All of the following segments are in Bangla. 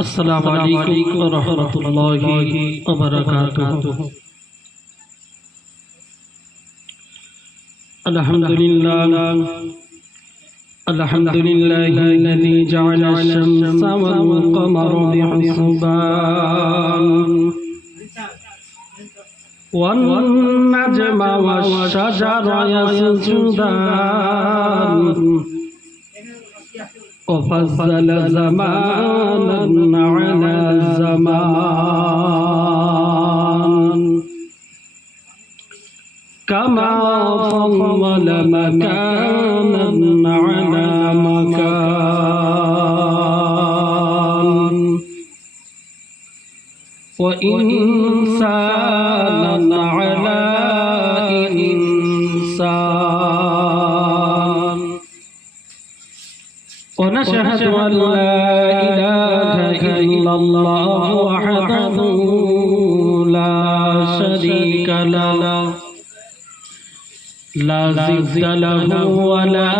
السلام عليكم ورحمة الله وبركاته. الحمد لله الذي جعل الشمس والقمر بحسبان والنجم والشجر يسجدان وفضل زمانا على زمان كما فضل مكانا على مكان وإنسانا على إنسان ونشهد أن لا إله إلا الله وحده لا شريك له لا ضد له ولا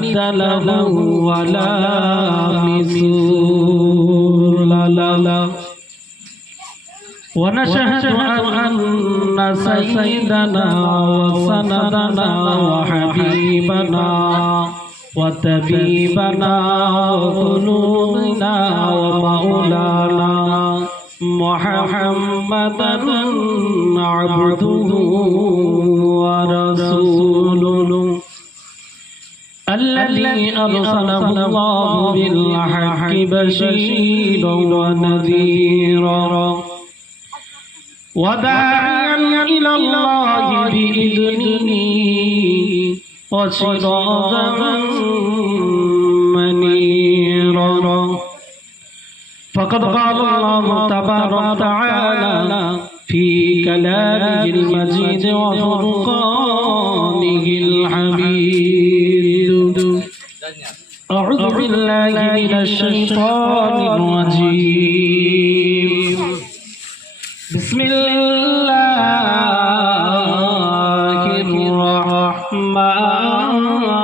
ند له ولا مثيل له ونشهد أن سيدنا وسندنا وحبيبنا وطبيبنا وقلوبنا ومولانا محمدا عبده ورسوله الذي أرسله الله بالحق بشيرا ونذيرا وداعيا إلى الله بإذنه وسراجا منيرا فقد قال الله تبارك وتعالى في كلامه المجيد وفرقانه الحميد أعوذ بالله من الشيطان الرجيم بسم الله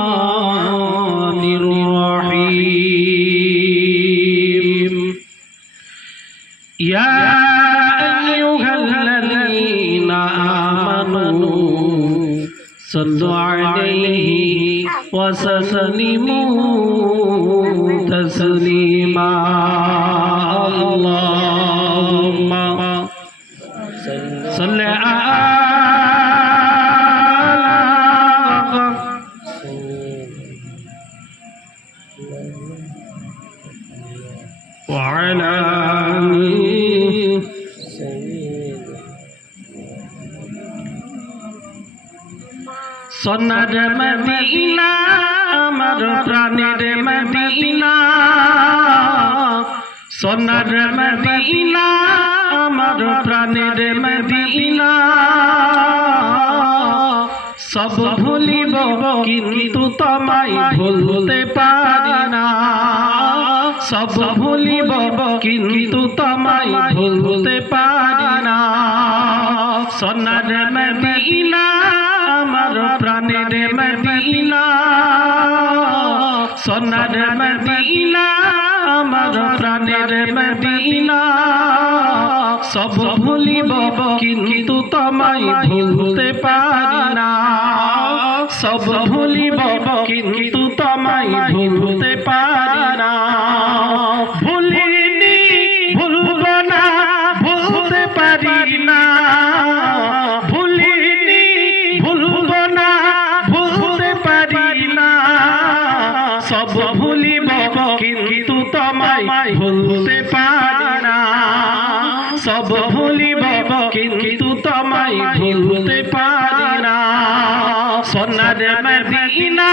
الرحمن الرحيم يا أيها الذين آمنوا صلوا عليه وسلموا تسليما اللهم صل على وعلى সোনার মদিনা আমার প্রাণের মদিনা সোনার মদিনা আমার প্রাণের মদিনা সব ভুলিব কিন্তু তোমায় ভুলতে পারি না সব ভুলিব কিন্তু তোমায় ভুলতে পারি না সোনার মদিনা আমার প্রাণের মদিনা সোনার মদিনা আমার প্রাণের মদিনা সব ভুলিব কিন্তু তোমায় ভুলতে পারি না সব ভুলিব কিন্তু তোমায় ভুলতে পারি না ভুলিনি ভুলব না ভুলতে পারি না ভুলিনি ভুলব না ভুলতে পারি না সব ভুলিব কিন্তু তোমায় ভুলতে পারি না সব ভুলিব কিন্তু তোমায় ভুলতে পারি না সোনার মদিনা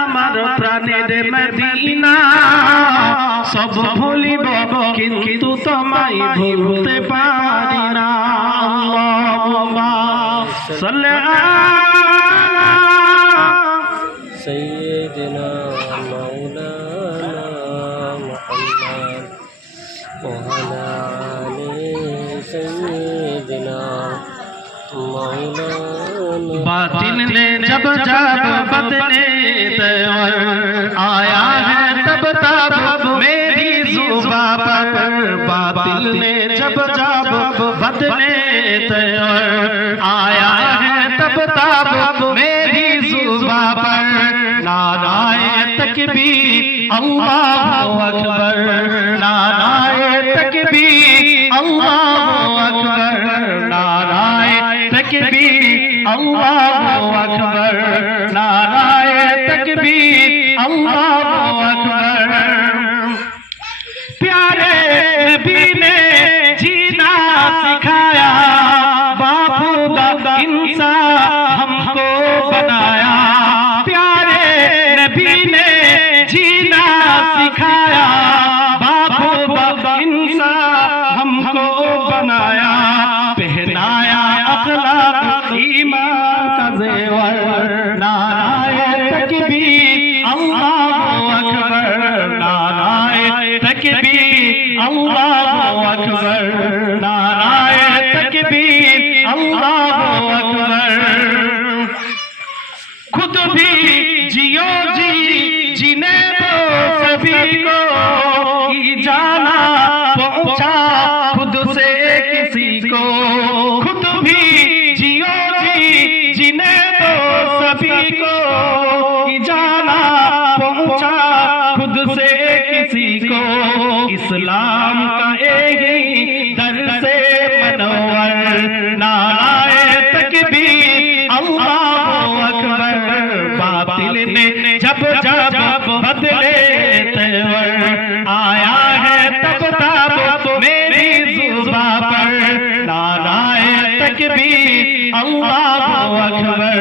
আমার প্রাণের মদিনা সব ভুলিব কিন্তু তোমায় ভুলতে পারি না আল্লাহুম্মা সাল্লি আলা সাইয়্যিদিনা মাওলানা মুহাম্মদ ওয়া আলা আলি সাইয়্যিদিনা बातिल ने जब जब बदले तेवर आया है तब तब मेरी जुबां पर। बातिल ने जब जब बदले तेवर आया है तब तब मेरी जुबां पर। नाराए तकबीर अल्लाहु अकबर, नाराए तकबीर अल्लाहु अकबर, नाराए तकबीर अल्लाहु अकबर, नाराए तकबीर अल्लाहु अकबर। प्यारे नबी ने जीना सिखाया, बापू का इंसान हमको बनाया। प्यारे नबी ने जीना सिखाया, बापू का इंसान हमको बनाया। पहनाया अखलाक ईमान का ज़ेवर, नाराए तकबीर अल्लाहु अकबर, नाराए तकबीर अल्लाहु अकबर, नाराए तकबीर अल्लाहु अकबर। खुद भी जियो जी जीने दो सभी को, जाना पहुंचा खुद से किसी को। खुद भी जियो जी जीने दो सभी को, जाना पहुंचा खुद से किसी को। इस्लाम का एक ही दर से मनवर, नाराए तकबीर अल्लाहु अकबर। बातिल ने जब जब बदले तेवर आया है तब तब मेरी जुबां पर। नाराए तकबीर अल्लाहु अकबर,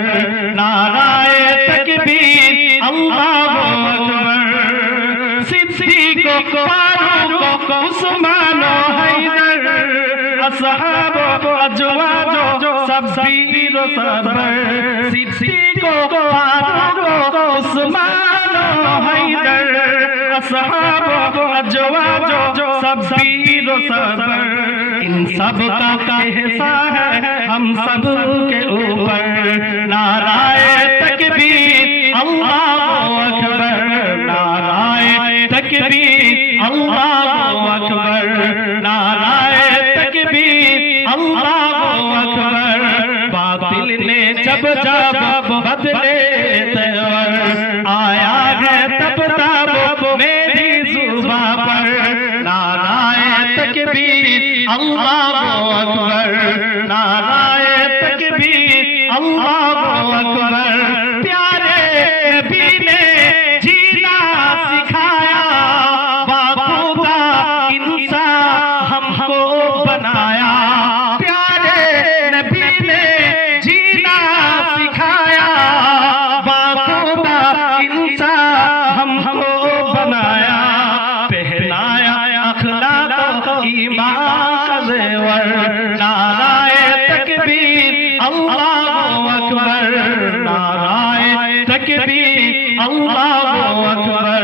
नाराए तकबीर अल्लाहु अकबर। सिद्दीक़ फारूक उस्मान हैदर, असहाब अजवाज सब पीर सरवर। सिद्दीक़ फारूक उस्मान हैदर, असहाब अजवाज सब पीर सरवर। इन सब का हिस्सा है हम सब के ऊपर। नाराए तकबीर अल्लाहु अकबर, नाराए तकबीर अल्लाहु अकबर, नाराए तकबीर अल्लाहु अकबर। बातिल ने जब जब बदले तेवर आया है तब तब मेरी जुबां पर। नाराए तकबीर अल्लाहु अकबर, नाराए तकबीर अल्लाहु अकबर। प्यारे नबी ने जीना सिखाया, बापू का इंसान हमको बनाया। प्यारे नबी ने जीना सिखाया, बापू का इंसान हमको बनाया। पहनाया अखलाक ईमान का ज़ेवर, नाराए तकबीर अल्लाहु अकबर, नाराए तकबीर अल्लाहु अकबर,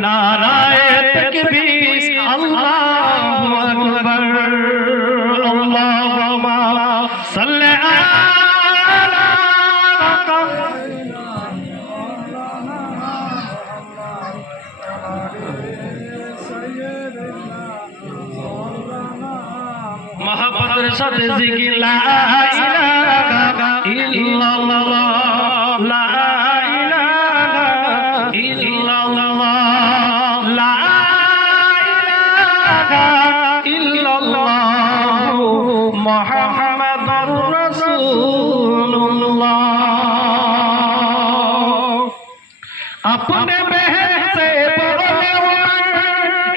नाराए तकबीर अल्लाहु अकबर। अल्लाहुम्मा सल्ली अला मोहब्बत रशद ज़िक्र ला इलाहा इल्लल्लाह, ला इलाहा इल्लल्लाह, ला इलाहा इल्लल्लाह, मुहम्मदुर रसूलुल्लाह। अपने बहन से बोले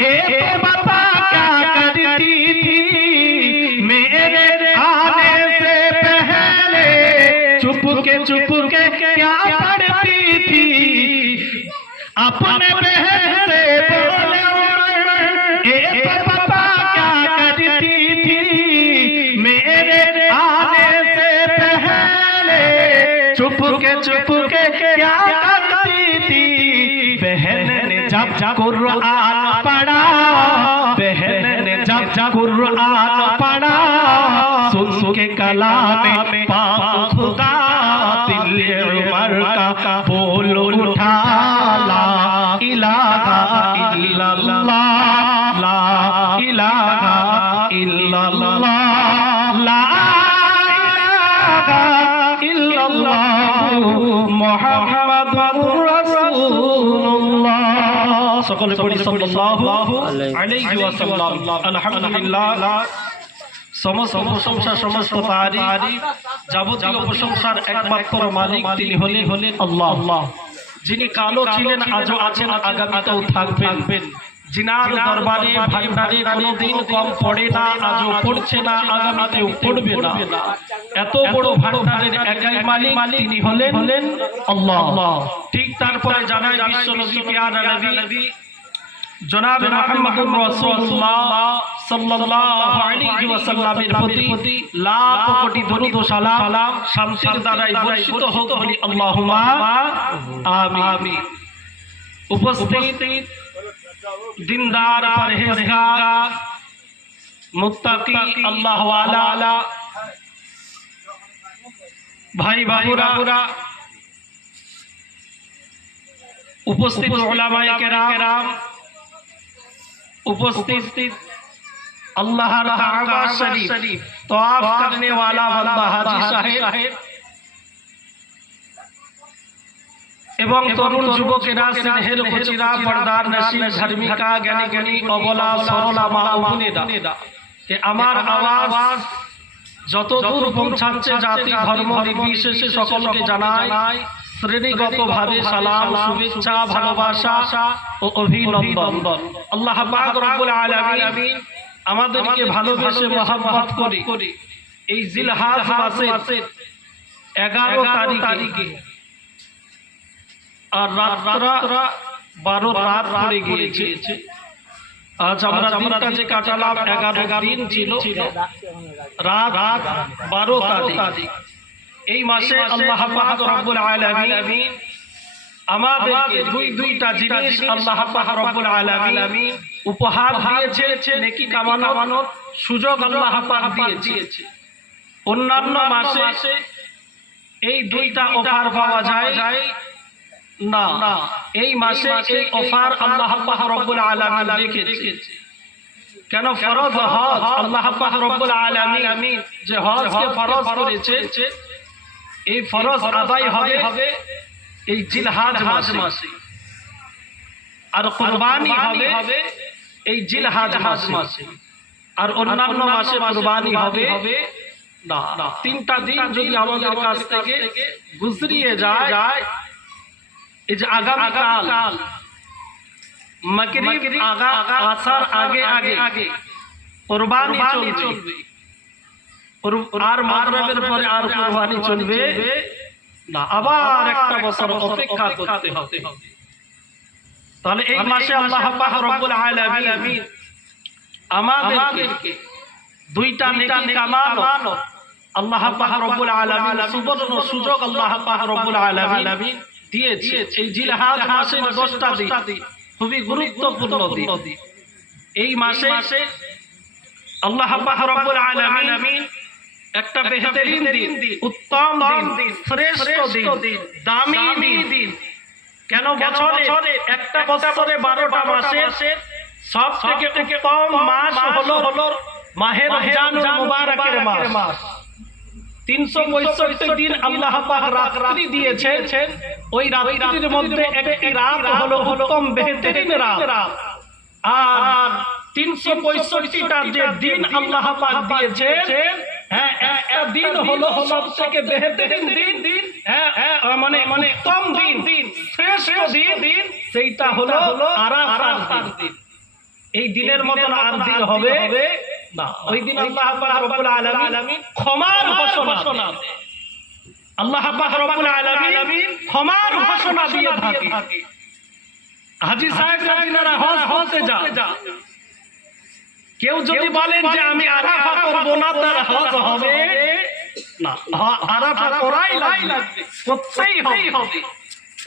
एक बता क्या करती थी, मेरे आने से पहले चुप के क्या पढ़ती थी। अपने बहन से बोले एक बता क्या करती थी, मेरे आने से पहले चुप के क्या करती थी। बहन ने जब कुरान पढ़ा, बहन ने जब कुरान पढ़ा, सुन के कलाम पाक खुदा दिल उमर का बोल उठा ला इलाहा इल्लल्लाह ला इलाहा इल्लल्लाह ला इलाहा इल्लल्लाह मुहम्मदुर রাসূলুল্লাহ সকলে পড়ি সাল্লাল্লাহু আলাইহি ওয়াসাল্লাম আলহামদুলিল্লাহ সমস্ত প্রশংসা সমস্ত তারিফ যাবতীয় প্রশংসার একমাত্র মালিক তিনি হলেন আল্লাহ যিনি কালো ছিলেন আজও আছেন আগামীতেও থাকবেন জিনার দরবারে ভান্ডারে কোনোদিন কম পড়ে না আজও পড়ছে না আগামীতেও পড়বে না এত বড় ভান্ডারের একাই মালিক তিনি হলেন আল্লাহ ঠিক তারপরে জানাই বিশ্ব নবী প্যারা নবী জনাব মুহাম্মদুর রাসূলুল্লাহ সাল্লাল্লাহু আলাইহি ওয়াসাল্লামের প্রতি লাখ কোটি দরুদ ও সালাম শান্তির দ্বারাই বর্ষিত হোক বলি আল্লাহুম্মা আমিন। উপস্থিত দিনদার পরহেজগার মুত্তাকি আল্লাহ ওয়ালা ভাই বাবুরা উপস্থিত উলামায়ে কেরাম उपस्थित अल्लाह काबा शरीफ तवाफ करने वाला बंदा हाजी साहेब एवं तरुण যুবকেরা স্নেহের কচিরা পর্দার নসিব ধার্মিকা জ্ঞানী অবলা সরলা মা ও বোনেরা এ আমার আওয়াজ যত দূর পৌঁছাচ্ছে জাতি ধর্ম নির্বিশেষে সকলকে জানাই শ্রেণীগতভাবে সালাম শুভেচ্ছা ভালোবাসা ও অভিনন্দন। আল্লাহ পাক রব্বুল আলামিন আমাদেরকে ভালোবেসে মহব্বত করে এই জিলহজ মাসের 11 তারিখে আর রাত 12 রাত পড়ে গিয়েছে। আজ আমরা দিনটা যে কাটালাম 11 দিন ছিল, রাত 12 তারিখ। এই মাসে আল্লাহ পাক রব্বুল আলামিন আমাদেরকে দুইটা জিনিস আল্লাহ পাক রব্বুল আলামিন উপহার দিয়েছে, নেকি কামানোর সুযোগ আল্লাহ পাক দিয়েছে। অন্যান্য মাসে এই দুইটা অফার পাওয়া যায় না, এই মাসে এই অফার আল্লাহ পাক রব্বুল আলামিন রেখেছে। কেন? ফরজ হজ আল্লাহ পাক রব্বুল আলামিন যে হজকে ফরজ করেছে, এই ফরজ আদায় হবে এই জিলহজ মাসে, আর কুরবানি হবে এই জিলহজ মাসে, আর অন্যান্য মাসে কুরবানি হবে না। তিনটা দিন যদি আমাদের কাছ থেকে গুজরিয়ে যায়, এই যে আগামীকাল মাগরিব আসার আগে কুরবানি চলবে, আর মাগরিবের পরে আর কুরবানি চলবে না, আবার একটা বছর অপেক্ষা করতে হবে। তাহলে এই মাসে আল্লাহ পাক রব্বুল আলামিন আমাদেরকে দুইটা নেকি কামানো আল্লাহ পাক রব্বুল আলামিন সুবর্ণ সুযোগ আল্লাহ পাক রব্বুল আলামিন দিয়েছে। এই জিলহজ মাসের 10টা দিন খুবই গুরুত্বপূর্ণ দিন। এই মাসে আল্লাহ পাক রব্বুল আলামিন একটা বেহতরিন দিন, উত্তম দিন, শ্রেষ্ঠ দিন, দামি দিন। কেন? বছরে একটা বছরে 12টা মাসের সবথেকে উত্তম মাস হলো মাহে রমজানুল মুবারকের মাস। 365 দিন আল্লাহ পাক রাত্রি দিয়েছেন, ওই রাত্রির মধ্যে একটি রাত হলো উত্তম বেহতরিন রাত। আর 365টা যে দিন আল্লাহ পাক দিয়েছেন, হ্যাঁ একটা দিন হলো সবথেকে বেহতরিন দিন, মানে উত্তম দিন, শ্রেষ্ঠ দিন, সেইটা হলো আরাফার দিন। এই দিনের মতন আর দিন হবে না। ওই দিন আল্লাহ পাক রব্বুল আলামিন ক্ষমার ঘোষণা, আল্লাহ পাক রব্বুল আলামিন ক্ষমার ঘোষণা দিয়ে থাকে। হাজী সাহেবরা যারা হজে যায়, কেউ যদি বলেন যে আমি আরাফা করব না, তার হজ হবে না। আরাফা করাই লাগবে, করতেই হবে।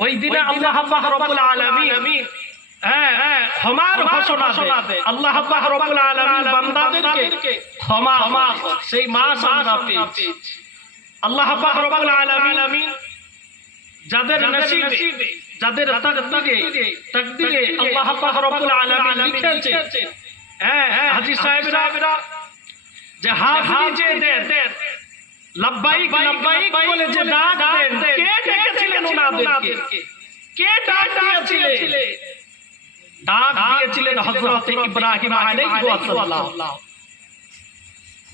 ওই দিনে আল্লাহ পাক রব্বুল আলামিন ক্ষমার ঘোষণা দেয়। আল্লাহ পাক রব্বুল আলামিন বান্দাদেরকে ক্ষমা সেই মাস আমরা পেয়েছি। আল্লাহ পাক রব্বুল আলামিন যাদের নসিবে যাদের তাকদীরে আল্লাহ পাক রব্বুল আলামিন লিখেছেন, হাজী সাহেবরা যে হাফিজে দেন লব্বাইক লব্বাইক বলে যে ডাক দেন, কে ডেকেছিলেন ওনাদেরকে? কে ডাক দিয়েছিলেন? ডাক দিয়েছিলেন হযরত ইব্রাহিম আলাইহিস সালাম।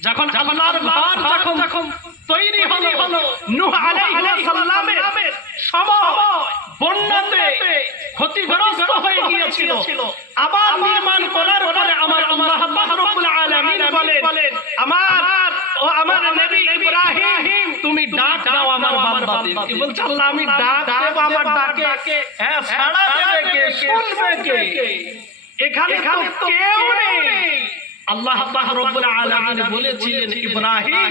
যখন আল্লাহর ঘর যখন তৈরি হলো, নূহ আলাইহিস সালামের সময় বন্যাতে ক্ষতিগ্রস্ত হয়ে গিয়েছিল। আবার নির্মাণ করার পরে আমার আল্লাহ পাক রব্বুল আলামিন বলেন, আমার নবী ইব্রাহিম তুমি ডাক দাও আমার বান্দাদেরকে। বলছে আল্লাহ আমি ডাক দেব, আমার ডাকে সাড়া দেবে কে, শুনবে কে? এখানে তো কেউ নেই। আল্লাহ পাক রব্বুল আলামিন বলেছিলেন ইব্রাহিম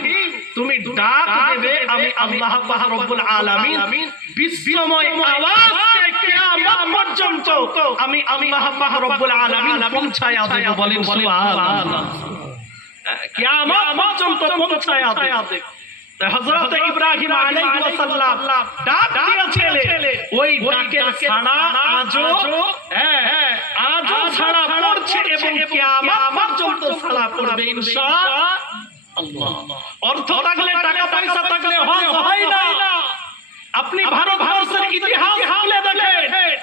তুমি ডাক দেবে, আমি আল্লাহ পাক রব্বুল আলামিন বিশ্বময় আওয়াজকে কিয়ামত পর্যন্ত আমি আল্লাহ পাক রব্বুল আলামিন পৌঁছায়া দেব। বলেন সুবহানাল্লাহ। কিয়ামত পর্যন্ত পৌঁছায়া দেব। হযরত ইব্রাহিম আলাইহিস সালাম ডাক দিয়েছিলেন, ওই ডাকের সাড়া আজও সাড়া পড়ছে এবং কিয়ামত পর্যন্ত সাড়া পড়বে ইনশাআল্লাহ। অর্থ থাকলে, টাকা পয়সা থাকলে হজ হয় না। আপনি ভারতবর্ষের ইতিহাস খুলে দেখেন,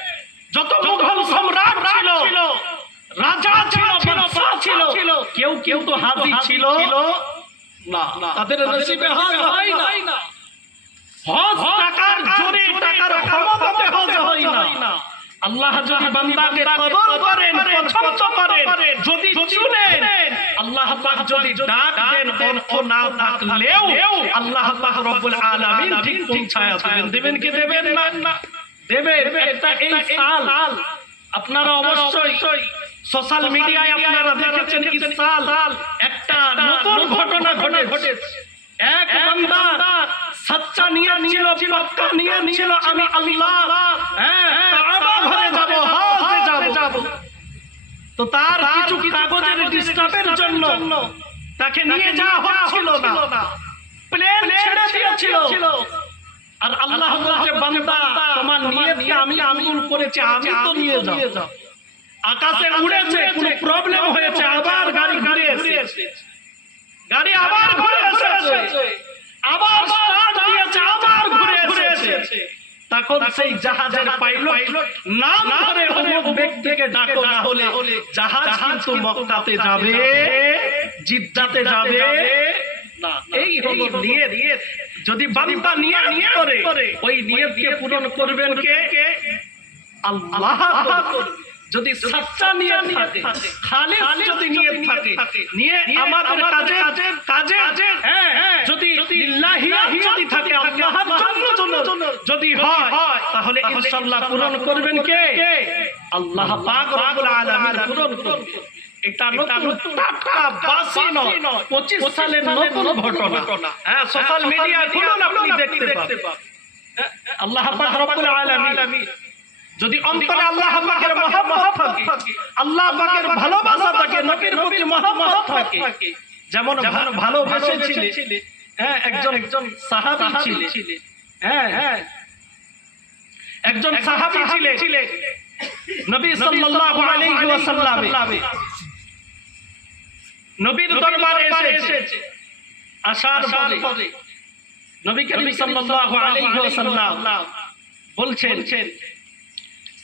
যত মুঘল সম্রাট ছিল, রাজা ছিল, বাদশা ছিল, কেউ তো হাজি ছিল না, তাদের নসিবে হজ হয় না। হজ টাকার জোরে, টাকার ক্ষমতাতে হজ হয় না। আল্লাহ যদি বান্দাকে কবুল করেন, পছন্দ করেন, যদি চুনেন, আল্লাহ পাক যদি ডাক দেন, অর্থ না থাকলেও আল্লাহ পাক রব্বুল আলামিন ঠিক পৌঁছায়া দিবেন। দিবেন কি দেবেন না? দেবেন। একটা এই সাল আপনারা অবশ্যই সোশ্যাল মিডিয়ায় আপনারা দেখেছেন, এই সাল একটা নতুন ঘটনা ঘটেছে। এক বান্দা সচ্চা নিয়ত ছিল, পাক্কা নিয়ত ছিল, আমি আল্লাহ কাবা ঘরে যাব, হজে যাব। তো তার কিছু কাগজের ডিস্টার্বের জন্য তাকে নিয়ে যাওয়া হচ্ছিল না, প্লেন ছেড়ে দিয়েছিল। আর আল্লাহ বলছে বান্দা তোমার নিয়তকে আমি কবুল করেছি, আমি তো নিয়ে যাও। আকাশে উড়েছে, কোনো প্রবলেম হয়েছে, আবার গাড়ি ঘুরে এসেছে, গাড়ি আবার ঘুরে এসেছে, আবার স্টার্ট দিয়েছে, আবার ঘুরে এসেছে। তখন সেই জাহাজের পাইলট নাম ধরে অমুক ব্যক্তিকে ডাকো, না হলে জাহাজ কিন্তু মক্কাতে যাবে, জিদ্দাতে যাবে না। এই হলো নিয়ত। যদি বান্দা নিয়ত করে, ওই নিয়তকে পূরণ করবেন কে? আল্লাহ। যদি সচ্চা নিয়ত থাকে, খালিস যদি নিয়ত থাকে, নিয়ে আমাদের কাজে যদি লিল্লাহি যদি থাকে, আল্লাহর জন্য যদি হয়, তাহলে ইনশাআল্লাহ পূরণ করবেন কে? আল্লাহ পাক রব্বুল আলামিন পূরণ করবেন। এটা নতুন টাটকা বাসি নয়, 25 সালের নতুন ঘটনা। সোশ্যাল মিডিয়া খুলুন, আপনি দেখতে পাবেন। আল্লাহ পাক রব্বুল আলামিন যদি অন্তরে আল্লাহ পাকের মহব্বত থাকে, আল্লাহ পাকের ভালোবাসা থাকে, নবীর প্রতি মহব্বত থাকে, যেমন ভালোবেসেছিলেন একজন সাহাবী ছিলেন, একজন সাহাবী ছিলেন নবী সাল্লাল্লাহু আলাইহি ওয়াসাল্লাম নবীর দরবারে এসেছে। আসার পরে নবী করিম সাল্লাল্লাহু আলাইহি ওয়াসাল্লাম বলছেন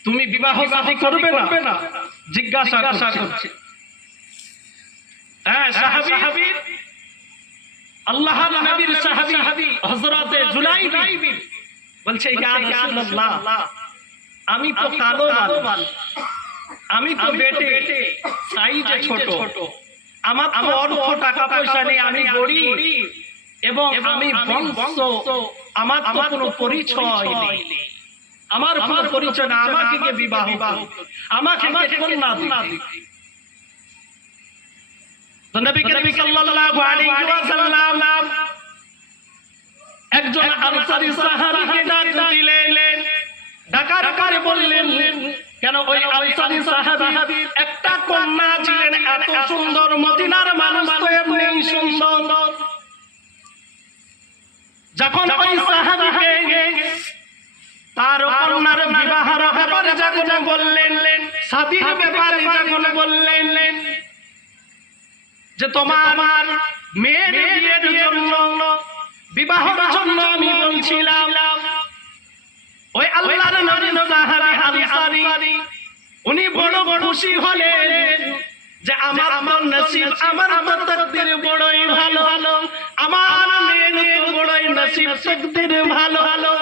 তুমি বিবাহ শাদী করবে না? জিজ্ঞাসা করছে। সাহাবী আল্লাহর নবীর সাহাবী হযরতে জুলাইবি বলছে ইয়া রাসূলুল্লাহ আমি তো কালো মানুষ, আমি তো বেটে সাইজে ছোট, আমার তো অর্থ টাকা পয়সা নেই, আমি গরিব এবং আমি বংশ, আমার তো কোনো পরিচয় নেই, আমার কোনো পরিচয় না, আমাকে কে বিবাহ, আমাকে কন্যা দিতে। তো নবী করিম সাল্লাল্লাহু আলাইহি ওয়াসাল্লাম একজন আনসারী সাহাবীকে ডাক দিলেন, ডাকার পরে বললেন কেন ওই আনসারী সাহাবী একটা কন্যা ছিলেন এত সুন্দর, মদিনার মানুষ তো এমনি সুন্দর। যখন ওই সাহাবীকে তার কন্যার বিবাহের ব্যাপারে যখন বললেন, শাদীর ব্যাপারে যখন বললেন যে তোমার মেয়ের বিয়ের জন্য, বিবাহের জন্য আমি বলছিলাম, ওই আল্লাহর নবী সাহাবী আনসারী উনি বড় খুশি হলেন যে আমার নসিব, আমার তাকদীর বড়ই ভালো, আমার মেয়ের বড়ই নসিব তাকদীর ভালো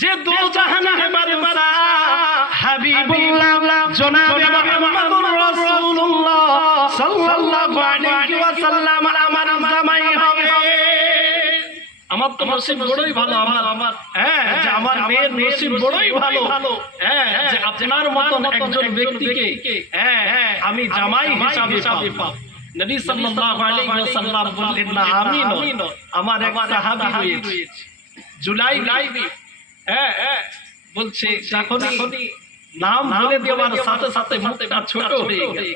যে দো জাহানের বাদশা হাবিবুল্লাহ জনাবে মুহাম্মদুর রাসূলুল্লাহ সাল্লাল্লাহু আলাইহি ওয়াসাল্লাম আমার জামাই হবে। আমার তো নসিব বড়ই ভালো, আমার যে আমার মেয়ের নসিব বড়ই ভালো, যে আপনার মতন একজন ব্যক্তিকে আমি জামাই হিসাবে পাবো। নবী সাল্লাল্লাহু আলাইহি ওয়াসাল্লাম বললেন না আমি নই, আমার এক সাহাবী রয়েছে জুলাইবি, বলছে যখনই নাম বলে দেওয়ার সাথে সাথে মুখটা ছোট হয়ে গেল।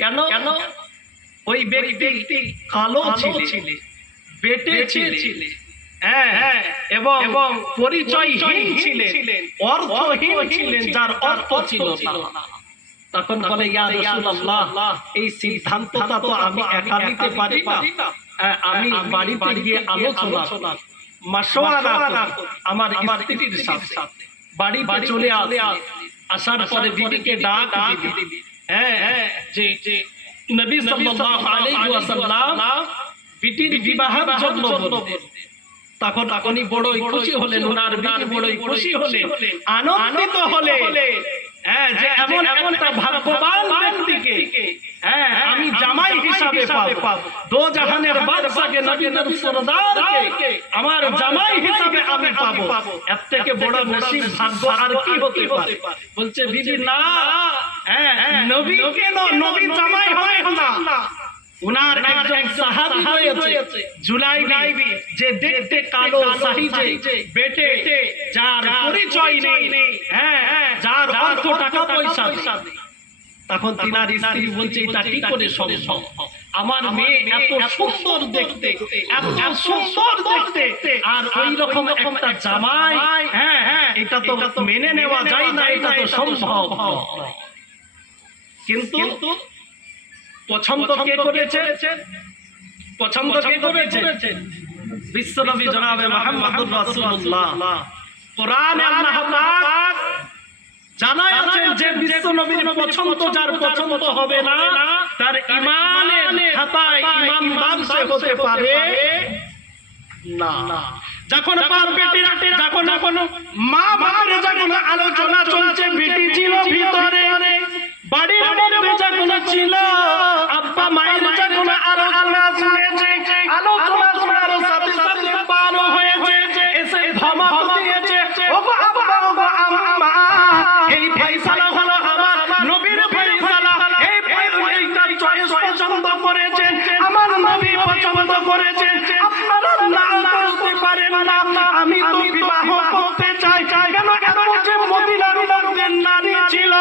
কেন? ওই ব্যক্তি কালো ছিল, বেটে ছিলেন, এবং পরিচয়হীন ছিলেন, অর্থহীন ছিলেন, যার অর্থ ছিল না। তখন বলে ইয়া রাসূলুল্লাহ, এই সিদ্ধান্তটা তো আমি একা নিতে পারি না, আমি বাড়িতে গিয়ে আলোচনা মাশওয়ারা আমার স্ত্রীর সাথে বাড়িতে চলে আসার পরে বিবিকে ডাক দিবি, যে নবী সাল্লাল্লাহু আলাইহি ওয়াসাল্লাম বিটির বিবাহের জন্য বললেন। তখন উনি বড়ই খুশি হলেন, ওনার বিবি বড়ই খুশি হলেন, আনন্দিত হলেন যে এমন একটা ভাগ্যবান ব্যক্তিকে আমি জামাই হিসাবে পাবো, দো জাহানের বাদশাকে, নবীদের সরদারকে আমার জামাই হিসাবে আমি পাবো। এর থেকে বড় নসিব ভাগ্য আর কি হতে পারে? বলছে বিবি না, নবী কেন, নবী জামাই হবে না, উনার একজন সাহাবী রয়েছে জুলাইবি, যে দেখতে কালো সাহিজে, বেটে, যার পরিচয় নেই, যার অর্থ টাকা পয়সা নেই। তখন তিনার স্ত্রী বলছে এটা কি করে সম্ভব? আমার মেয়ে এত সুন্দর দেখতে, এত সুন্দর দেখতে, আর ওই রকম একটা জামাই, এটা তো মেনে নেওয়া যায় না, এটা তো সম্ভব। কিন্তু পছন্দ কে করেছে? পছন্দ কে করেছে? বিশ্বনবী জনাবে মুহাম্মদুর রাসূলুল্লাহ। কোরআনে আল্লাহ পাক জানাচ্ছেন যে বিশ্বনবীর পছন্দ যার পছন্দ হবে না, তার ঈমানের খাতায় ঈমানদার সে হতে পারে না। যখন বাপ বেটিরা, যখন মা বাবার যখন আলোচনা চলছে, বেটি ছিল ভিতরে, বাড়ির মধ্যে যখন ছিল, আব্বা মায়ের যখন আলোচনা শুনেছে, আলোচনা শোনার সাথে সাথে পার হয়েছে, এসে ধমক দিয়েছে, ওগো আব্বা, ওগো আম্মা, এই ফয়সালা হলো আমার নবীর ফয়সালা, এই ফয়সালাটা চয়েস পছন্দ করেছেন, আমার নবী পছন্দ করেছেন, আপনারা না করতে পারেন না, আমি তো বিবাহ করতে চাই। কেন? এত যে মদিনার মধ্যে নারী ছিল,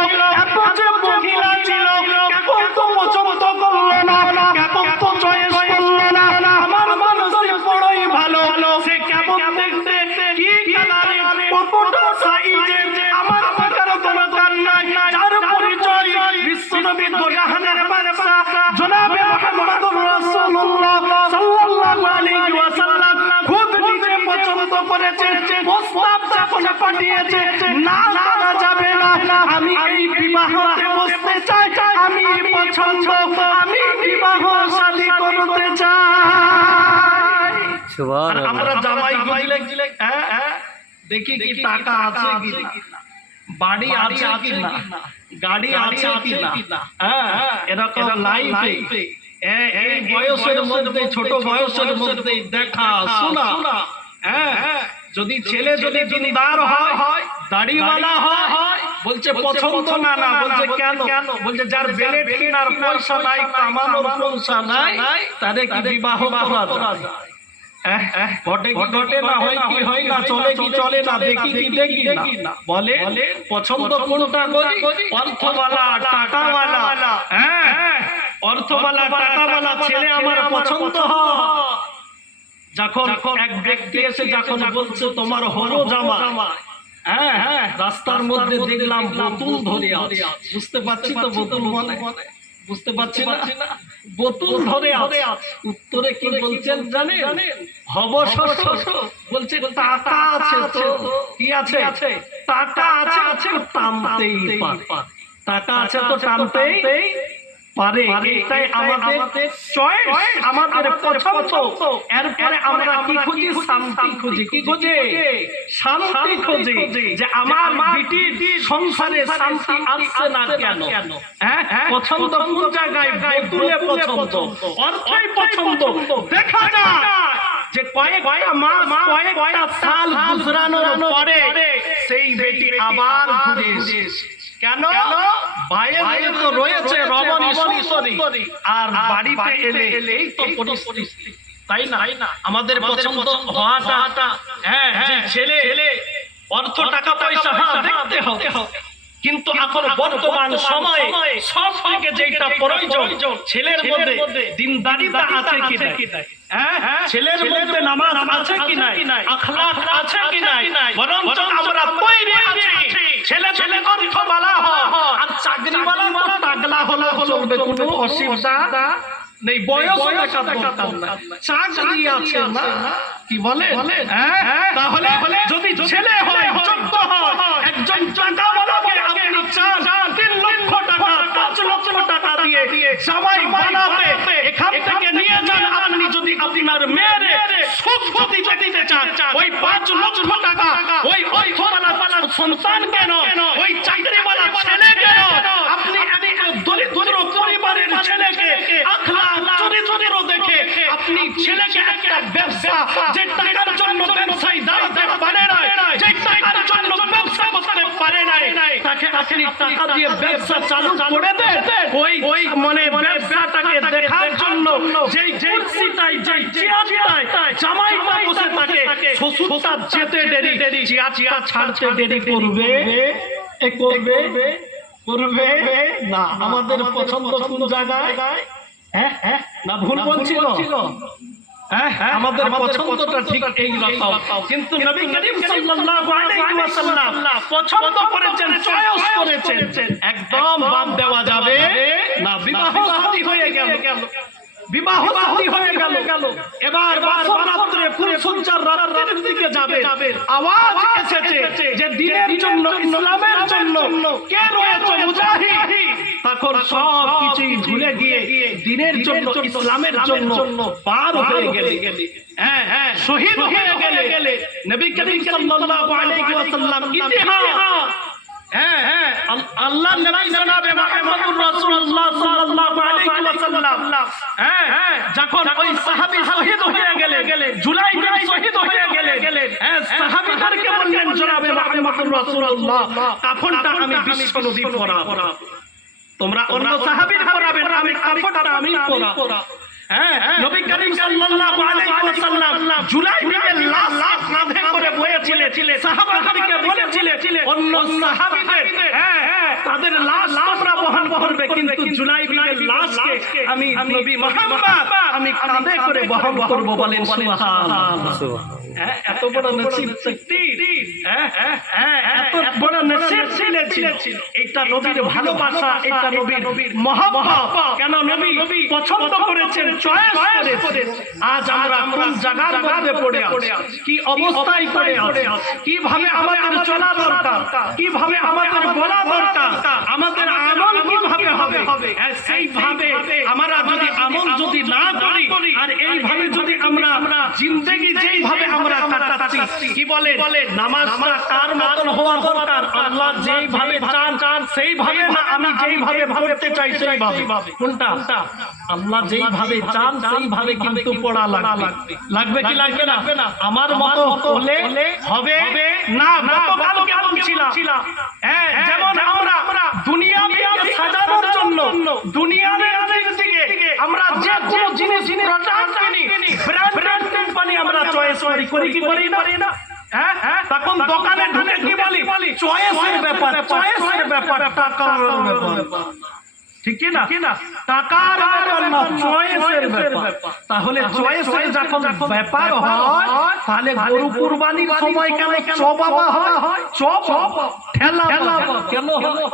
এত যে মহিলা ছিল, কেবল তো পছন্দ করলো না, কেবল তো চয়েস করলো না, আমার মানুষের বড়ই ভালো, সে কেমন দেখতে, কি কালারে, কতটা সাইজে, আমার দেখার কোনো কারণ নাই, যার পরিচয় বিশ্বনবী দো জাহানের বাদশা জনাবে মুহাম্মদুর রাসূলুল্লাহ সাল্লাল্লাহু আলাইহি ওয়াসাল্লাম খুদ নিজে পছন্দ করেছে, প্রস্তাব যখন পাঠিয়েছে, না করা যাবে না, আমি এই বিবাহতে বসতে চাই, আমি পছন্দ, আমি বিবাহ শাদী করতে চাই। সুবহানাল্লাহ। আমরা জামাই খুঁজলে দেখি কি টাকা আছে কি না, বাড়ি আছে কি না, গাড়ি আছে কি না, এরকম লাইফে এই বয়সের মধ্যে, ছোট বয়সের মধ্যে দেখা শোনা, যদি ছেলে যদি দিনদার হয়, দাড়িওয়ালা হয়, বলছে পছন্দ না, বলছে কেন? বলছে যার বেলেট কেনার পয়সা নাই, কামানোর পয়সা নাই, তারে কি বিবাহ করা যায়? ঘটে কি ঘটে না, হয় কি হয় না, চলে কি চলে না, দেখি কি দেখি না। বলে পছন্দ কোনটা করি? অর্থওয়ালা টাকাওয়ালা। হ্যাঁ, অর্থওয়ালা টাকাওয়ালা ছেলে আমার পছন্দ হয়। যখন এক ব্যক্তি এসে যখন বলছে তোমার হলো জামা, হ্যাঁ, রাস্তার মধ্যে দেখলাম বোতল ধরে আছে। বুঝতে পারছি তো বোতল মানে, বুঝতে পারছি না, বোতল ধরে আছে। উত্তরে কি বলছেন জানেন? হব শ্বশুর। বলছে টাকা আছে তো। কি আছে? টাকা আছে, টানতেই পারে। টাকা আছে তো টানতেই পারে। এটাই আমাদের চয়েস, আমাদের পছন্দ। এরপরে আমরা কি খুঁজি? শান্তি খুঁজি। কি খুঁজি? শান্তি খুঁজি। যে আমার বিটির সংসারে শান্তি আসছে না কেন? পছন্দ কোন জায়গায়? বোতলে পছন্দ, অর্থই পছন্দ। দেখা যায় যে কয়েকটা মাস, কয়েকটা সাল গুজরানোর পরে সেই বেটি আবার ঘুরে এসেছে। কেন? বাইরে তো রয়েছে রমণী সুন্দরী, আর বাড়িতে এলে এই তো পরিস্থিতি, তাই না? আমাদের পছন্দ হওয়াটা, হ্যাঁ, ছেলে অর্থ টাকা পয়সা দেখতে হবে, কিন্তু এখন বর্তমান সময়ে সব থেকে যেটা প্রয়োজন ছেলের মধ্যে দিনদারিতা আছে কি নাই? ছেলের মধ্যে নামাজ আছে কি নাই? আখলাক আছে কি নাই? বরঞ্চ আমরা তৈরি আছি ছেলে অর্থওয়ালা হয় আর চাকরিওয়ালা তো টাগলা হলে চলবে, কোনো অসুবিধা নেই। বয়স দেখা দরকার না, চাকরি আছে না। কি বলে? তাহলে যদি ছেলে হয়, যোগ্য হয়, একজন টাকাওয়ালাকে আপনি চান 3 লক্ষ টাকা 5 লক্ষ টাকা দিয়ে জামাই বানাবে, এখান থেকে নিয়ে যান। আপনি যদি আপনার মেয়ের সুখ যদি দিতে চান, ওই 5 লক্ষ টাকা ওই অর্থওয়ালা সন্তান কেন, ওই চাকরিওয়ালা ছেলে কেন, আপনি দরিদ্র পরিবারের ছেলেকে আখলাক চরিত্র দেখে আপনি ছেলেকে একটা ব্যবসা, যে টাকার জন্য ব্যবসায়ী দাঁড়াতে পারে না, যে টাকার জন্য ব্যবসা করতে পারে না, তাকে আপনি টাকা দিয়ে ব্যবসা চালু করে দেন। ওই মানে ব্যবসাটাকে দেখার জন্য যেই কুর্সিটাই, যেই চেয়ারটাই জামাইটা বসে থাকে, শ্বশুরটা যেতে দেরি, চেয়ারটা ছাড়তে দেরি করবে না। আমাদের পছন্দ কোন জায়গায়? না ভুল বলছিল? আমাদের পছন্দটা ঠিক এই রকম, কিন্তু নবী করিম সাল্লাল্লাহু আলাইহি ওয়াসাল্লাম পছন্দ করেছেন, চয়েস করেছেন, একদম বাদ দেওয়া যাবে না। বিবাহ শাদী হয়ে গেল, এবার রাত্রে ফুলসজ্জার রাতের দিকে যাবে, আওয়াজ এসেছে যে দিনের জন্য, ইসলামের জন্য কে রয়েছে মুজাহিদ। তখন সব কিছুই ভুলে গিয়ে দিনের জন্য, ইসলামের জন্য পার হয়ে গেলে, শহীদ হয়ে গেলে। নবী করিম সাল্লাল্লাহু আলাইহি ওয়াসাল্লাম ইতিহাস, আল্লাহ নবী জনাবে মুহাম্মদুর রাসূলুল্লাহ সাল্লাল্লাহু আলাইহি ওয়াসাল্লাম যখন ওই সাহাবী শহীদ হয়ে গেলে, জুলাই বিন শহীদ হয়ে গেলে, সাহাবীদেরকে বললেন জনাবে মুহাম্মদুর রাসূলুল্লাহ কাফনটা আমি বিশ্বনবী পরাবো, তোমরা অন্য সাহাবীর পরাবেন, আমি কাফনটা আমি পরাবো। নবী করিম সাল্লাল্লাহু আলাইহি ওয়াসাল্লাম জুলাই বিনের লাশ কাঁধে করে বয়েছিলেন, সাহাবাদেরকে বলেছিলেন অন্য সাহাবীদের তাদের লাশ আমরা বহন করবে, কিন্তু জুলাই বিনের লাশকে আমি নবী মুহাম্মদ আমি কাঁধে করে বহন করব। বলেন সুবহানাল্লাহ। এত বড় নসিব শক্তি, এত বড় নসিব ছিলেন। এটা নবীর ভালোবাসা, এটা নবীর মহব্বত। কেন নবী পছন্দ করেছেন, চয়েস করেছেন। আজ আমরা কোন জায়গার মধ্যে পড়ে আছি, কি অবস্থায় পড়ে আছি, কিভাবে আমাদের চলা দরকার, কিভাবে আমাদের বলা দরকার, আমাদের আমল কিভাবে হবে, সেইভাবে আমরা যদি আমল যদি না করি, আর এইভাবে যদি আমরা জিন্দেগি যেইভাবে আমরা কাটাচ্ছি, কি বলে নামাজটা কার মতন হওয়া দরকার? আল্লাহ যেইভাবে চান সেইভাবে না, আমি যেইভাবে পড়তে চাই সেইভাবে। কোনটা? আল্লাহ যেইভাবে চান সেইভাবে কিন্তু পড়া লাগবে কি লাগবে না? আমার মতো হলে হবে না। গতকাল কেমন ছিলাম, যেমন আমরা দুনিয়াকে সাজানোর জন্য, দুনিয়ার দিকে আমরা যে কোনো জিনিস কিনি, ব্র্যান্ডেড কুরবানি আমরা চয়েস করি কি করি না? হ্যাঁ, তখন দোকানে ঢুকে কি বলি? চয়েসের ব্যাপার, টাকার ব্যাপার। ঠিক কি না? টাকার ব্যাপার না, চয়েসের ব্যাপার। তাহলে চয়েসের যখন ব্যাপার হয়, তাহলে গরু কুরবানির সময় কেন চবাবা হয়? চপ ঠেলা কেন হলো?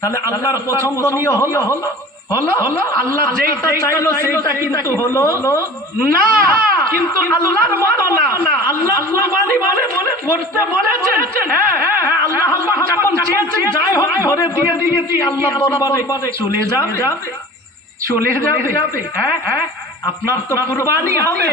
তাহলে আল্লাহর পছন্দনীয় হলো? আল্লাহ যেটা চাইলো সেইটা কিন্তু হলো না। কিন্তু আল্লাহর মতো না, আল্লাহ কুরবানি বলে করতে বলেছেন। হ্যাঁ, আল্লাহ যখন চেয়েছেন যাই হোক ধরে দিয়ে আল্লাহ দরবারে চলে যাবে। হ্যাঁ, আপনার তো কুরবানি হবে।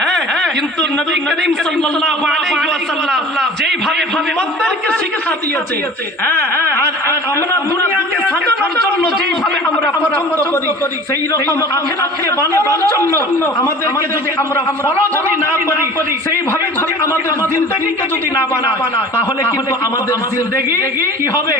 হ্যাঁ, কিন্তু নবী করিম সাল্লাল্লাহু আলাইহি ওয়াসাল্লাম যেইভাবে উম্মতদেরকে শিক্ষা দিয়েছে, হ্যাঁ, আর আমরা দুনিয়াকে সাজানোর জন্য যেইভাবে আমরা পছন্দ করি, সেই রকম আখিরাতকে বানানোর জন্য আমাদেরকে যদি আমরা ফলো যদি না করি, সেইভাবে যদি আমাদের জিন্দেগিকে যদি না বানাই, তাহলে কিন্তু আমাদের জিন্দেগি কি হবে?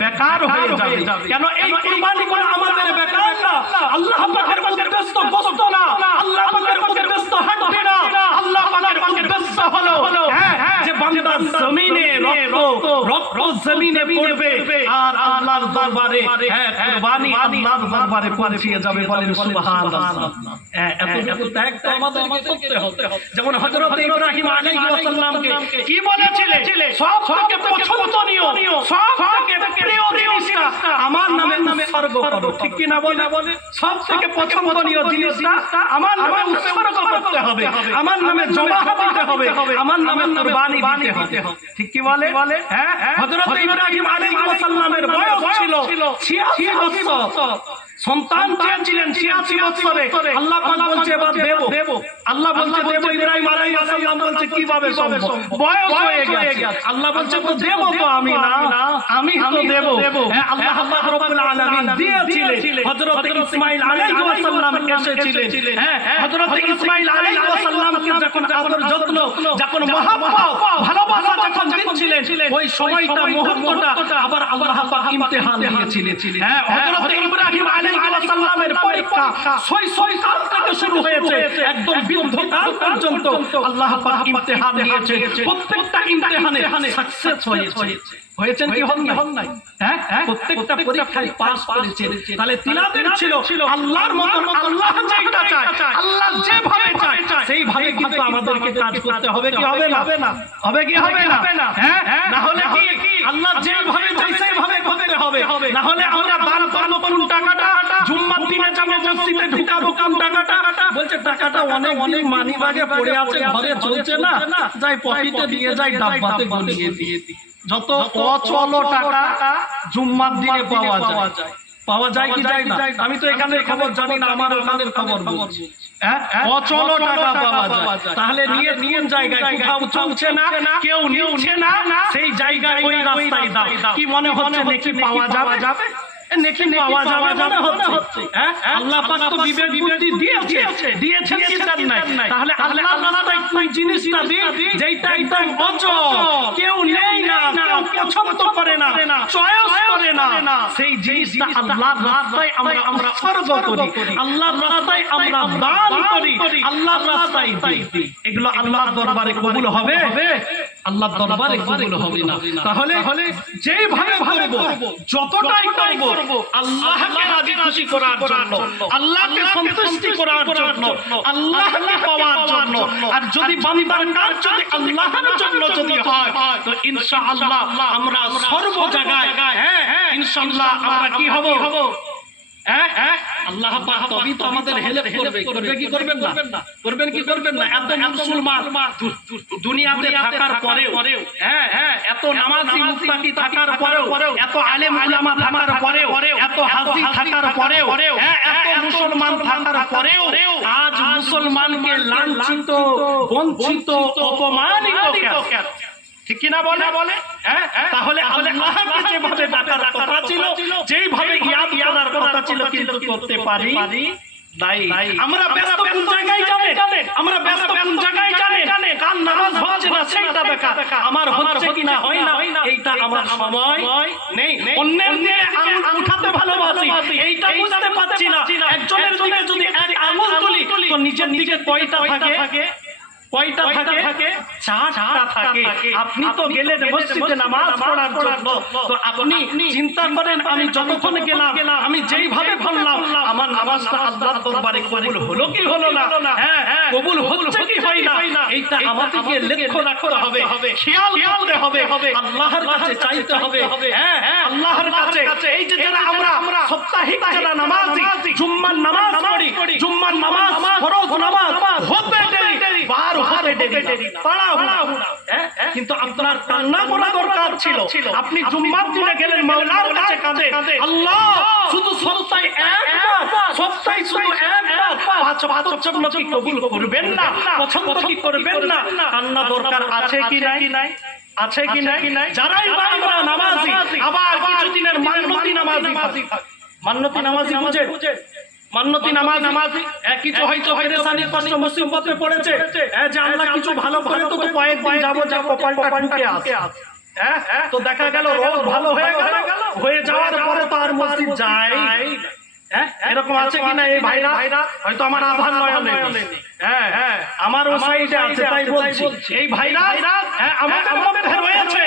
বেকার হয়ে যাবে। কেন এই কুরবানি করে আমাদের বেকার না, আল্লাহ পাকের উদ্দেশ্য বস্ত না, আল্লাহ পাকের উদ্দেশ্য হাঁটবে না, আল্লাহ পাকের উদ্দেশ্য হলো যে বান্দা জমিনে রক্ত জমিনে পড়বে আর আল্লাহর দরবারে কুরবানি আল্লাহর দরবারে পৌঁছিয়ে যাবে। বলেন সুবহানাল্লাহ। এত ত্যাগ তো আমাদেরকে করতে হবে। যেমন হযরত ইব্রাহিম আলাইহিস সালামকে কি বলেছিলেন? সবথেকে পছন্দনীয়, সবথেকে প্রিয় জিনিসটা আমার নামে উৎসর্গ করো। ঠিক কি না বলে? সবথেকে পছন্দনীয় জিনিসটা আমার নামে উৎসর্গ করতে হবে, আমার নামে জবাহ দিতে হবে, আমার নামে কুরবানি দিতে হবে। ঠিক কি বলে? হ্যাঁ, হযরত ইব্রাহিম আলাইহিস সালামের বয়স ছিল 86 বছর। সন্তান চেয়েছিলেন 86 বছরে। আল্লাহ পাক বলছে এবার দেব। আল্লাহ বলছে দেব। ইব্রাহিম আলাইহিস সালাম বলছে কিভাবে সম্ভব? বয়স হয়ে গেছে। আল্লাহ বলছে তো দেব তো আমি তো দেব। হ্যাঁ, আল্লাহ রাব্বুল আলামিন দিয়েছিলেন। হযরত ইসমাঈল আলাইহিস সালাম এসেছিলেন। হ্যাঁ, হযরত ইসমাঈল আলাইহিস সালামকে যখন আদর যত্ন, যখন মহব্বত ভালোবাসা যখন দিচ্ছিলেন, ওই সময়টা মুহূর্তটা আবার আল্লাহ পাক ইমতিহান দিয়েছিলেন। হ্যাঁ, হযরত ইব্রাহিম আলাইহিস সালামের পরীক্ষা শৈশবকাল থেকে শুরু হয়েছে একদম বৃদ্ধকাল পর্যন্ত আল্লাহ পাক ইমতিহান দিয়েছেন। প্রত্যেকটা ইমতিহানে সাকসেস হয়েছেন কি হন নাই? হ্যাঁ, প্রত্যেকটা পরীক্ষায় পাস করেছেন। তাহলে তিনাদের ছিল আল্লাহর মতন, আল্লাহ যেটা চায়, আল্লাহ যেভাবে চায় সেইভাবে কিন্তু আমাদেরকে কাজ করতে হবে। কি হবে না? হবে কি হবে না? হ্যাঁ, না হলে কি আল্লাহ যেভাবে চায় সেইভাবে করতে হবে। না হলে আমরা দান করব কোন টাকাটা, জুম্মার দিনে যাব মসজিদে ঢুকাবো কোন টাকাটা, বলছে টাকাটা অনেক মানিব্যাগে পড়ে আছে, ঘরে চলছে না, যাই পকেটে দিয়ে যাই, ডাব্বাতে গলিয়ে দিয়ে দিই। যত অচল টাকা জুম্মার দিনে পাওয়া যায় কি যায় না? আমি তো এখানের খবর জানি না, আমার ওখানের খবর বলছি। অচল টাকা পাওয়া যায়। তাহলে নিয়ে জায়গায় কোথাও চলছে না, কেউ নিচ্ছে না, সেই জায়গায় ওই রাস্তায় দাও। কি মনে হচ্ছে নেকি পাওয়া যাবে? নেকি পাওয়া যাবে মনে হচ্ছে। আল্লাহ পাক তো বিবেক বুদ্ধি দিয়েছেন কি দেন নাই? তাহলে আল্লাহর রাস্তায় কোন জিনিসটা দিই যেটা একদম অচল, কেউ নেই না, কেউ পছন্দ করে না, চয়েস করে না, সেই জিনিসটা আল্লাহর রাস্তায় আমরা উৎসর্গ করি, আল্লাহর রাস্তায় আমরা দান করি, আল্লাহর রাস্তায় দিই। এগুলো আল্লাহর দরবারে কবুল হবে? আল্লাহর দরবারে কবুল হবে না। তাহলে যেইভাবে করব, যতটাই করব আল্লাহকে রাজি খুশি করার জন্য, আল্লাহকে সন্তুষ্টি করার জন্য, আল্লাহকে পাওয়ার জন্য। আর যদি বান্দার কাজ যদি আল্লাহর জন্য যদি হয়, তো ইনশাআল্লাহ আমরা সর্ব জায়গায় ইনশাআল্লাহ আমরা কি হব? আল্লাহ পাক তবেই তো আমাদের হেল্প করবে কি করবেন না? করবেন কি করবেন না? এত মুসলমান দুনিয়াতে থাকার পরেও, এত নামাজি মুত্তাকি থাকার পরেও, এত আলেম উলামা থাকার পরেও, এত হাজি থাকার পরেও, এত মুসলমান থাকার পরেও আজ মুসলমানকে লাঞ্ছিত, বঞ্চিত, অপমানিত কেন? ঠিক কিনা বলে? তাহলে আল্লাহকে যেভাবে ডাকার কথা ছিল, যেইভাবে ইয়াদ করার কথা ছিল, কিন্তু করতে পারি নাই। আমরা ব্যস্ত কোন জায়গায় জানেন? আমরা ব্যস্ত কোন জায়গায় জানেন? কাল নামাজ হচ্ছে না সেইটা দেখা, আমার হচ্ছে কিনা হয় না এইটা আমার সময় নেই। অন্যের দিকে আঙুল উঠাতে ভালোবাসি, এইটা বুঝতে পারছি না। একজনের দিকে যদি এক আঙুল তুলি তো নিজের দিকে কয়টা থাকে? কয়টা থাকে? চারটা থাকে। আপনি তো গেলেন মসজিদে নামাজ পড়ার জন্য, তো আপনি চিন্তা করেন আমি যতক্ষণ গেলাম আমি যেইভাবে পড়লাম আমার নামাজটা আল্লাহর দরবারে কবুল হলো কি হলো না? হ্যাঁ, কবুল হচ্ছে কি হয় না, এইটা আমাদেরকে লক্ষ্য রাখতে হবে, খেয়াল করতে হবে, আল্লাহর কাছে চাইতে হবে। হ্যাঁ, আল্লাহর কাছে। এই যে যারা আমরা সাপ্তাহিক যারা নামাজি, জুম্মার নামাজ পড়ি, জুম্মার নামাজ ফরজ নামাজ হতে দেরি, বার হতে দেরি, তাড়াহুড়া। কিন্তু আপনার কান্না করা দরকার ছিল। আপনি জুম্মার দিনে গেলেন মাওলার কাছে কাঁদে, আল্লাহ শুধু সপ্তাহে একবার, সপ্তাহে শুধু একবার পাঁচ ওয়াক্ত জন্য কি কবুল করবেন না? পছন্দ কি করবেন না? কান্না দরকার আছে কি নাই? আছে কি নাই? যারাই বারবার নামাজি আবার কিছুদিনের মান্নতি নামাজি থাকে। মান্নতি নামাজি বুঝে? মান্নতি নামাজি কিছু হয়তো পেরেশানি কষ্ট মুসিবতে পড়েছে, যে আল্লাহ কিছু ভালো করে তো কয়েকদিন যাব কপালটা ঠুকে আসে। তো দেখা গেল রোগ ভালো হয়ে যাওয়ার পরে তো আর মসজিদ যায়। এরকম আছে কিনা এই ভাইরা? হয়তো আমার আধার নয়নে, আমার ও সাইডে আছে তাই বলছি। এই ভাইরা আমাদের মধ্যে রয়েছে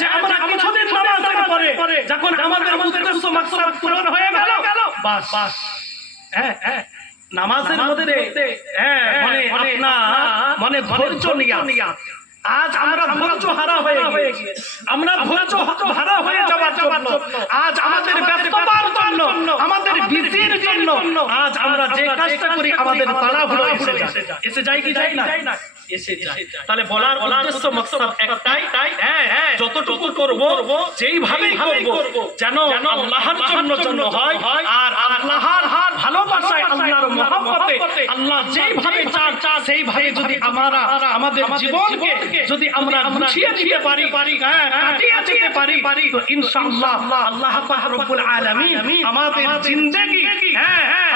যে আমরা কিছুদিন নামাজের পরে যখন আমাদের উদ্দেশ্য মাকসাদ পূরণ হয়ে গেল, বাস নামাজের মধ্যে মানে ধৈর্য নিয়া আজ আমরা ধৈর্য হারা হয়ে গেছি। আমরা ধৈর্য হারা হয়ে যাওয়ার জন্য আজ আমাদের ব্যস্ততার জন্য, আমাদের বিজির জন্য আজ আমরা যে কাজটা করি আমাদের তাড়াহুড়ো এসে যায় কি যায় না? এসে যায়। তাহলে বলার উদ্দেশ্য মাকসাদ একটাই, যতটুকু করব যেইভাবে করব যেন আল্লাহর জন্য হয়, আর আল্লাহর ভালোবাসায়, আল্লাহর মহব্বতে আল্লাহ যেইভাবে চান সেইভাবে যদি আমরা আমাদের জীবনকে যদি আমরা গুছিয়ে নিতে পারি, কাটিয়ে যেতে পারি, তো ইনশাআল্লাহ আল্লাহ পাক রব্বুল আলামিন আমাদের জিন্দেগি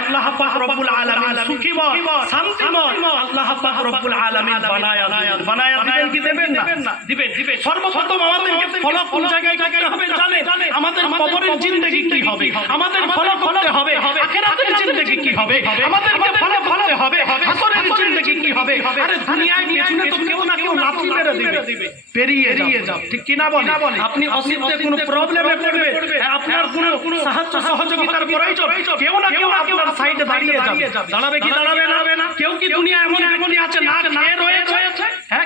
আল্লাহ পাক রব্বুল আলামিন সুখীময়, শান্তিময় আল্লাহ পাক রব্বুল আলামিন বানায়া দিবেন কি দেবেন না? দিবেন। সর্বপ্রথম আমাদেরকে ফলো কোন জায়গায় করতে হবে জানেন? আমাদের কবরের জিন্দেগি কি হবে, আমাদের ফলো করতে হবে আখিরাতের জিন্দেগি কি হবে, আমাদেরকে ফলো করতে হবে হাসরের জিন্দেগি কি হবে। আরে দুনিয়ায় পেছনে তো কেউ না কেউ লাথি মেরে দিবে, পেরিয়ে যাও, ঠিক কি না বলে? আপনি অসিদ্ধে কোনো প্রবলেমে পড়বে, আপনার কোনো সাহায্য সহযোগিতার প্রয়োজন, কেউ না কেউ আপনার সাইডে দাঁড়িয়ে যাবে। দাঁড়াবে কি দাঁড়াবে না? কেউ কি দুনিয়া এমনই আছে না খেয়ে রয়েছে?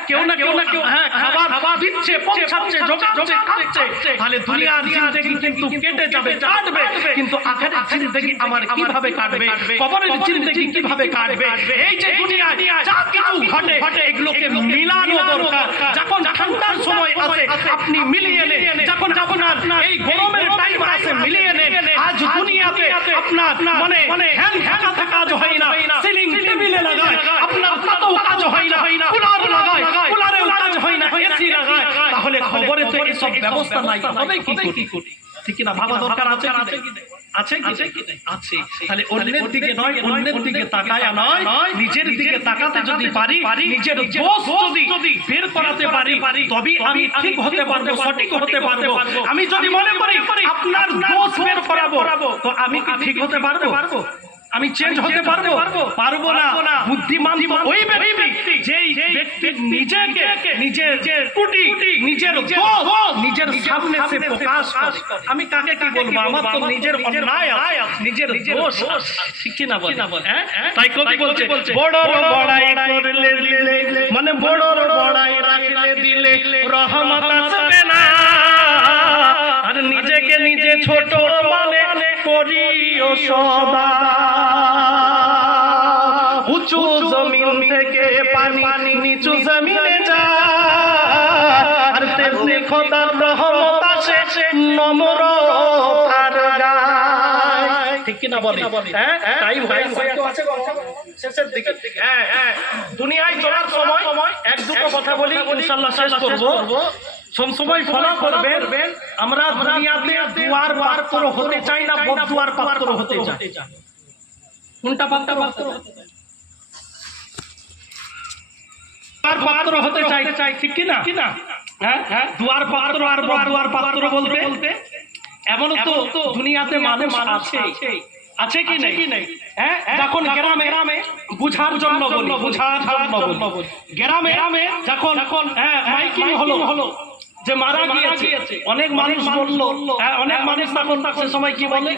কেউ না কেউ খাবার দিচ্ছে, পৌঁছাচ্ছে, যোগাচ্ছে, খাচ্ছে। তাহলে দুনিয়ার জিন্দেগি কিন্তু কেটে যাবে, কাটবে, কিন্তু আখিরাতের জিন্দেগি আমার কিভাবে কাটবে, কবরের জিন্দেগি কিভাবে কাটবে? এই যে দুনিয়ায় যা কিছু ঘটে এগুলোকে মিলানো দরকার। যখন ঠান্ডার সময় আসে আপনি মিলিয়ে নেন, যখন আপনার এই গরমের টাইম আসে মিলিয়ে নেন। আজ দুনিয়াতে আপনার মানে ফ্যান লাগাতে কাজ হয় না, সিলিং টেবিলে লাগায়, আপনার তাতেও কাজ হয় না, কুলার লাগায়, কুলারেও কাজ হয় না, এসি লাগায়। তাহলে খবরে তো এইসব ব্যবস্থা নাই, হবে কি করি? ঠিক না? ভাবা দরকার আছে কি? আছে। তাহলে অন্যের দিকে নয়, অন্যের দিকে তাকায়া নয়, নিজের দিকে তাকাতে যদি পারি, নিজের দোষ যদি বের করাতে পারি, তবেই আমি ঠিক হতে পারবো, সঠিক হতে পারবো। আমি যদি মনে করি আপনার দোষ বের করাবো, তো আমি কি ঠিক হতে পারবো? আমি চেঞ্জ হতে পারবো না। বুদ্ধিমান তো ওই ব্যক্তি যেই ব্যক্তি নিজেকে নিজের ত্রুটি, নিজের দোষ নিজের সামনে সে প্রকাশ করে। আমি কাকে কি বলবো? আমার তো নিজের অন্যায় আছে, নিজের দোষ, ঠিক কি না বল? তাই কবি বলছে বড়র বড়াই করলে দিলে, মানে বড়র বড়াই রাখলে দিলে রহমত আসবে না, আর নিজেকে নিজে ছোট মনে করিও সদা। উঁচু জমিন থেকে পানি নিচু জমিনে যায়, আর তেমনি খোদার রহমত আসে নম্রতার গায়, ঠিক কি না বলে? টাইম হয়ে আছে শেষের দিকে। দুনিয়ায় চলার সময় এক দুটো কথা বলি, ইনশাআল্লাহ শেষ করব। সবসময় ফলো করবেন, আমরা দুনিয়াতে দুয়ার পাত্র হতে চাই না, বদদুয়ার পাত্র হতে চাই। কোনটা পাত্র পাত্র হতে চাই, ঠিক কি না? দুয়ার পাত্র আর বদদুয়ার পাত্র বলতে এমন তো দুনিয়াতে মানুষ আছে, আছে কি নেই? হ্যাঁ, যখন গ্রামে বুঝার জন্য বলি, গ্রামে যখন মাইকিং হলো যে মারা গিয়েছে, অনেক মানুষ বললো, অনেক মানুষ তখন সে সময় কি বলে,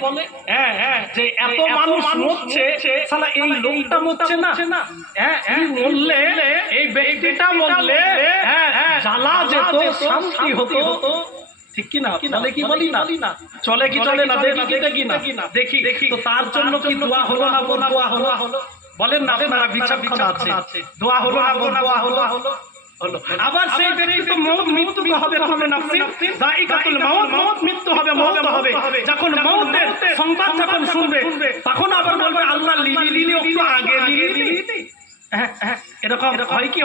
যে এত মানুষ মরছে, শালা এই লোকটা মরছে না, এই মরলে, এই ব্যক্তিটা মরলে জ্বালা যেত, শান্তি হতো, ঠিক কি না? বলে কি বলি না? চলে কি চলে না? দেখি না দেখি। তো তার জন্য কি দোয়া হলো না? দোয়া হলো? বলেন না আপনারা, বিচক্ষণ আছে, দোয়া হলো না? দোয়া হলো। আবার সেই ব্যক্তি তো মৃত্যু হবে, যায়িকাতুল মউত, মৃত্যু হবে, মউত হবে। যখন মউতের সংবাদ যখন শুনবে, তখন আবার বলবে আল্লাহ লিলি একটু আগে লিলি। এরকম হয় কি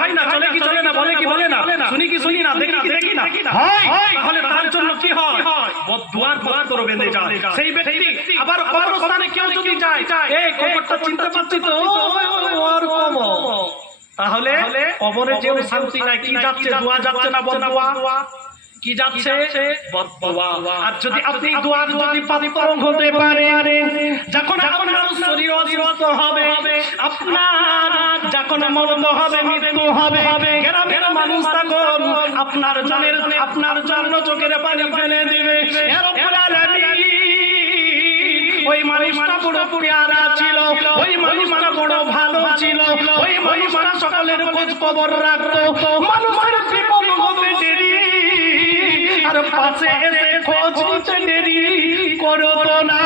হয় না? চলে কি চলে না? বলে কি বলে না? শুনি কি শুনি না? দেখি না? হয়। তাহলে তার জন্য কি হয়? বদদুয়ার পত্র বেঁধে যায়। সেই ব্যক্তি আবার কবরস্থানে কেউ যদি যায়, এই কবরটা চিনতে পারছি তো, ওর কবর, তাহলে কবরে যেও শান্তি নাই। কি যাচ্ছে? দোয়া যাচ্ছে না বদদুয়া? কি যাচ্ছে? বদদুয়া। আর যদি আপনি দোয়ার যদি পাত্র হতে পারেন, যখন আপনার শরীর অসুস্থ হবে, আপনার যখন মরণ হবে, মৃত্যু হবে, গ্রামের মানুষ তখন আপনার জন্য চোখের পানি ফেলে দিবে। ওই মানুষটা বড় পেয়ারা ছিল, ওই মানুষটা বড় ভালো ছিল, ওই মানুষটা সকলের খোঁজ খবর রাখতো, মানুষের বিপদ হবে দেরি, আর পাশে এসে খোঁজ নিতে দেরি করতো না।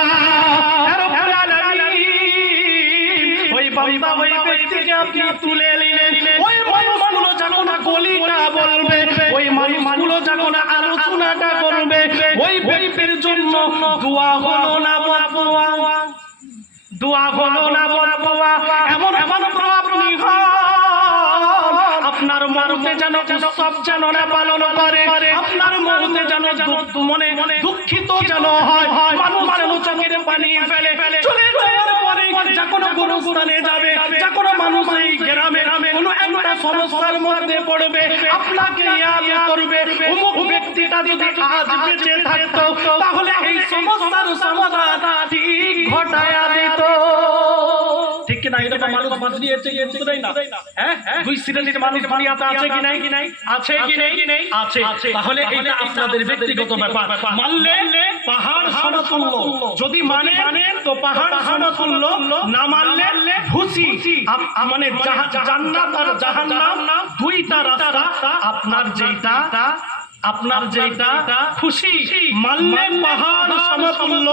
ওই বান্দা, ওই ব্যক্তিকে আপনি তুলে নিলেন, ওই মানুষগুলো যখন গলিটা বলবে, ওই মানুষগুলো যখন আলোচনাটা করবে, ওই ব্যক্তির জন্য দোয়া হলো না বদদুয়া? দোয়া হলো না বদদুয়া? এমন আপনি আপনার মরতে যেন উৎসব যেন না পালন করে, আপনার মরতে যেন মনে দুঃখিত যেন হয়, মানুষ যেন চোখের পানি ফেলে চলে যাওয়ার পরে যখন গুরুস্থানে যাবে, যখন মানুষ এই গ্রামে কোনো একটা সমস্যার মধ্যে পড়বে, আপনাকে ইয়াদ করবে, অমুক ব্যক্তিটা যদি আজ বেঁচে থাকতো, তাহলে এই সমস্যার সমাধান ঠিক ঘটায়া দিত। ঠিক কি না? এটা তো মানুষ বাঁচিয়েছে, না? দুই শ্রেণীর মানুষ দুনিয়াতে আছে কি নাই? আছে কি নেই? আছে। তাহলে এটা আপনাদের ব্যক্তিগত ব্যাপার। মানলে পাহাড় সমতুল্য, যদি মানেন তো পাহাড় সমতুল্য, না মানলে ভুসি, মানে জান্নাত আর জাহান্নাম দুইটা রাস্তা। আপনার যেটা খুশি, মানলে পাহাড় সমতুল্য,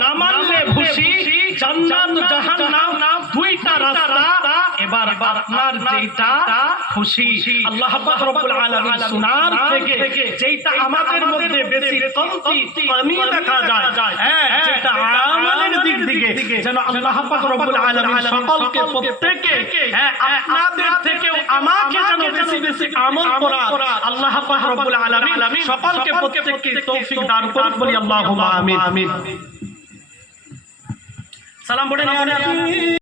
না মানলে ভুসি, জান্নাত জাহান্নাম দুইটা রাস্তা। এবার আপনার যেটা খুশি, আল্লাহ পাক রব্বুল আলামিন সুনার থেকে যেটা আমাদের মধ্যে বেশি কমি দেখা যায়, যেটা আমাদের দিক থেকে যেন আল্লাহ পাক রব্বুল আলামিন সকলকে, প্রত্যেককে, আপনাদের থেকেও আমাকে যেন বেশি আমল করা আল্লাহ পাক রব্বুল আলামিন সকলকে, প্রত্যেককে তৌফিক দান করুন। বলি আল্লাহুম্মা আমিন। সালাম পড়ে